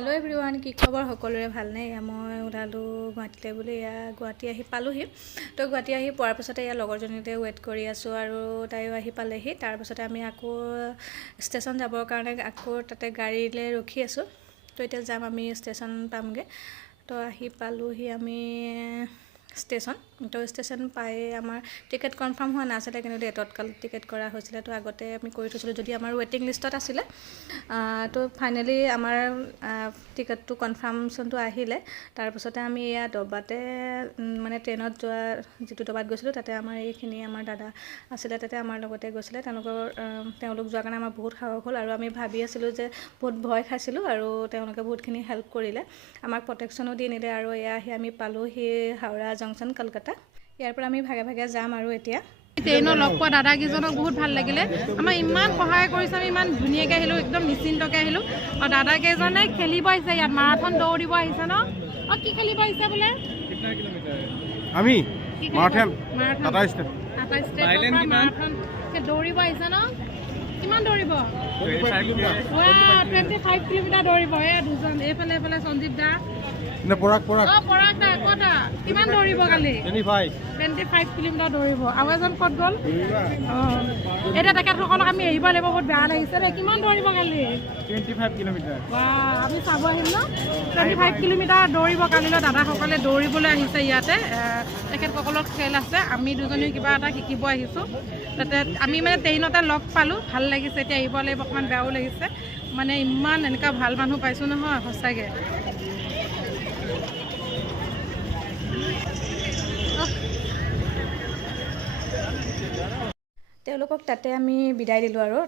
Hello' everyone, কি খবৰ? সকলোৰে ভালনে? মই ওলালোঁ গুৱাহাটীলৈ বুলি। গুৱাহাটী আহি পালোঁহি। তো গুৱাহাটী আহি পোৱাৰ পাছতে লগৰজনীতে ৱেইট কৰি আছোঁ আৰু তাইও আহি পালেহি। তাৰপাছতে আমি আকৌ ষ্টেচন যাবৰ কাৰণে আকৌ তাতে গাড়ীলৈ ৰখি আছোঁ। তো এতিয়া যাম, আমি ষ্টেচন পামগৈ। তো আহি পালোঁহি আমি ষ্টেচন। তো ষ্টেচন পাই আমাৰ টিকেট কনফাৰ্ম হোৱা নাছিলে, কিন্তু তৎকাল টিকেট কৰা হৈছিলে। তো আগতে আমি কৰি থৈছিলোঁ যদি আমাৰ ৱেইটিং লিষ্টত আছিলে। তো ফাইনেলি আমাৰ টিকেটটো কনফাৰ্মেশ্যনটো আহিলে। তাৰপাছতে আমি দবাতে মানে ট্ৰেইনত যোৱা যিটো দবাত গৈছিলোঁ, তাতে আমাৰ এইখিনি আমাৰ দাদা আছিলে, তাতে আমাৰ লগতে গৈছিলে। তেওঁলোক যোৱাৰ কাৰণে আমাৰ বহুত সাহস হ'ল আৰু আমি ভাবি আছিলোঁ যে বহুত ভয় খাইছিলোঁ, আৰু তেওঁলোকে বহুতখিনি হেল্প কৰিলে, আমাক প্ৰটেকশ্যনো দি নিলে। আৰু আহি আমি পালোঁহি হাওৰা জংচন, কলকাতা। ইয়াৰ পৰা আমি ভাগে ভাগে যাম আৰু এতিয়া ট্ৰেইনত লগ পোৱা দাদাকেইজনক বহুত ভাল লাগিলে। আমাৰ ইমান সহায় কৰিছে, আমি ইমান ধুনীয়াকৈ আহিলোঁ, একদম নিশ্চিন্তকৈ আহিলোঁ। আৰু দাদাকেইজনে খেলিব আহিছে, ইয়াত মাৰাথন দৌৰিব আহিছে ন? কি খেলিব আহিছে বোলে? আমি মাৰাথন দৌৰিব আহিছে ন? কিমান দৌৰিব? 25 কিলোমিটাৰ দৌৰিব। দুজন এইফালে সঞ্জীৱ দা, পৰাগ দা, ক'তা কিমান দৌৰিব কালি? 25 কিলোমিটাৰ দৌৰিব। আৰু এজন ক'ত গ'ল? এতিয়া তেখেতসকলক আমি এৰিব লাগিব, বহুত বেয়া লাগিছে দেই। কিমান দৌৰিব কালি? 25 কিলোমিটাৰ। আমি চাব আহিম ন? 25 কিলোমিটাৰ দৌৰিব কালিলৈ দাদাসকলে দৌৰিবলৈ আহিছে ইয়াতে। তেখেতসকলৰ খেল আছে, আমি দুজনীও কিবা এটা শিকিব আহিছোঁ। তাতে আমি মানে ট্ৰেইনতে লগ পালোঁ, ভাল লাগিছে। এতিয়া আহিব লাগিব, অকণমান বেয়াও লাগিছে। মানে ইমান এনেকুৱা ভাল মানুহ পাইছোঁ নহয়, সঁচাকৈ। তেওঁলোকক তাতে আমি বিদায় দিলোঁ আৰু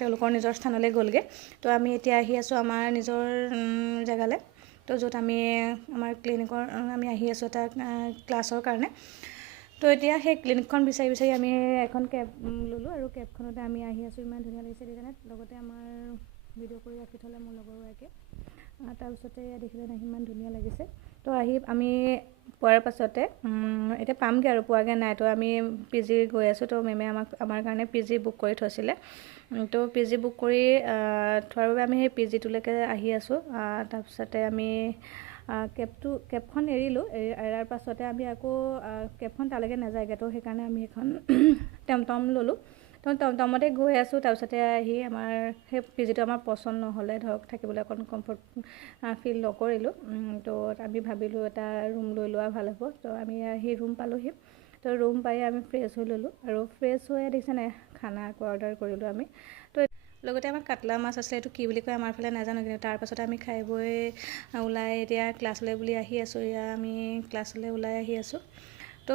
তেওঁলোকৰ নিজৰ স্থানলৈ গ'লগৈ। তো আমি এতিয়া আহি আছোঁ আমাৰ নিজৰ জেগালৈ, তো য'ত আমি আমাৰ ক্লিনিকৰ আমি আহি আছোঁ এটা ক্লাছৰ কাৰণে। তো এতিয়া সেই ক্লিনিকখন বিচাৰি বিচাৰি আমি এখন কেব ল'লোঁ, আৰু কেবখনতে আমি আহি আছোঁ। ইমান ধুনীয়া লাগিছে দেখিছেনে? লগতে আমাৰ ভিডিঅ' কৰি ৰাখি থ'লে মোৰ লগৰগৰাকীয়ে। তাৰপিছতে দেখিলে নাই, ইমান ধুনীয়া লাগিছে। তো আহি আমি পোৱাৰ পাছতে এতিয়া পামগৈ আৰু পোৱাগৈ নাই। তো আমি PG গৈ আছোঁ। তো মেমে আমাৰ কাৰণে PG বুক কৰি থৈছিলে। তো PG বুক কৰি থোৱাৰ বাবে আমি সেই PGটোলৈকে আহি আছোঁ। তাৰপিছতে আমি কেবখন এৰিলোঁ। এৰাৰ পাছতে আমি আকৌ কেবখন তালৈকে নাযায়গৈ, তো সেইকাৰণে আমি এখন টমটম ল'লোঁ। তো টমটমতে গৈ আছোঁ। তাৰপিছতে আহি আমাৰ সেই PGটো আমাৰ পচন্দ নহ'লে, ধৰক থাকিবলৈ অকণ কমফৰ্ট ফিল নকৰিলোঁ। তো আমি ভাবিলোঁ এটা ৰুম লৈ লোৱা ভাল হ'ব। তো আমি আহি ৰুম পালোঁহি। তো ৰুম পাই আমি ফ্ৰেছ হৈ ল'লোঁ, আৰু ফ্ৰেছ হৈ দেখিছেনে খানা আকৌ অৰ্ডাৰ কৰিলোঁ আমি। তো লগতে আমাৰ কাটলা মাছ আছিলে, এইটো কি বুলি কয় আমাৰ ফালে নাজানো, কিন্তু তাৰপাছতে আমি খাই বৈ ওলাই এতিয়া ক্লাছলৈ বুলি আহি আছোঁ। আমি ক্লাছলৈ ওলাই আহি আছোঁ। তো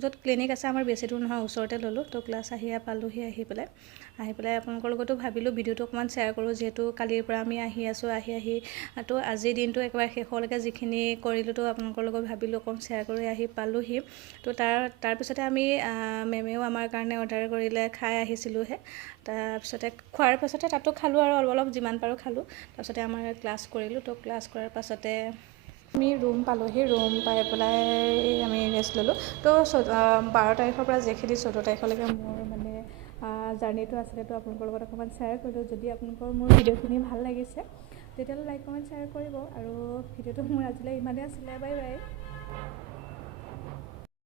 য'ত ক্লিনিক আছে আমাৰ বেছি দূৰ নহয়, ওচৰতে ল'লোঁ। তো ক্লাছ পালোঁহি। আহি পেলাই আপোনালোকৰ লগতো ভাবিলোঁ ভিডিঅ'টো অকণমান শ্বেয়াৰ কৰোঁ, যিহেতু কালিৰ পৰা আমি আহি আছোঁ। তো আজিৰ দিনটো একেবাৰে শেষলৈকে যিখিনি কৰিলোঁ, তো আপোনালোকৰ লগত ভাবিলোঁ অকণ শ্বেয়াৰ কৰি আহি পালোঁহি। তো তাৰপিছতে আমি মেমেও আমাৰ কাৰণে অৰ্ডাৰ কৰিলে, খাই আহিছিলোঁহে। তাৰপিছতে খোৱাৰ পাছতে তাতো খালোঁ, আৰু অলপ যিমান পাৰোঁ খালোঁ। তাৰপিছতে আমাৰ ক্লাছ কৰিলোঁ। তো ক্লাছ কৰাৰ পাছতে আমি ৰুম পালোঁহি। ৰুম পাই পেলাই আমি ৰেষ্ট ল'লোঁ। তো 12 তাৰিখৰ পৰা যিখিনি 14 তাৰিখলৈকে মোৰ মানে জাৰ্ণিটো আছিলে, তো আপোনালোকৰ লগত অকণমান শ্বেয়াৰ কৰিলোঁ। যদি আপোনালোকৰ মোৰ ভিডিঅ'খিনি ভাল লাগিছে, তেতিয়াহ'লে লাইক কমেণ্ট শ্বেয়াৰ কৰিব। আৰু ভিডিঅ'টো মোৰ আজিলৈ ইমানেই আছিলে। Bye bye.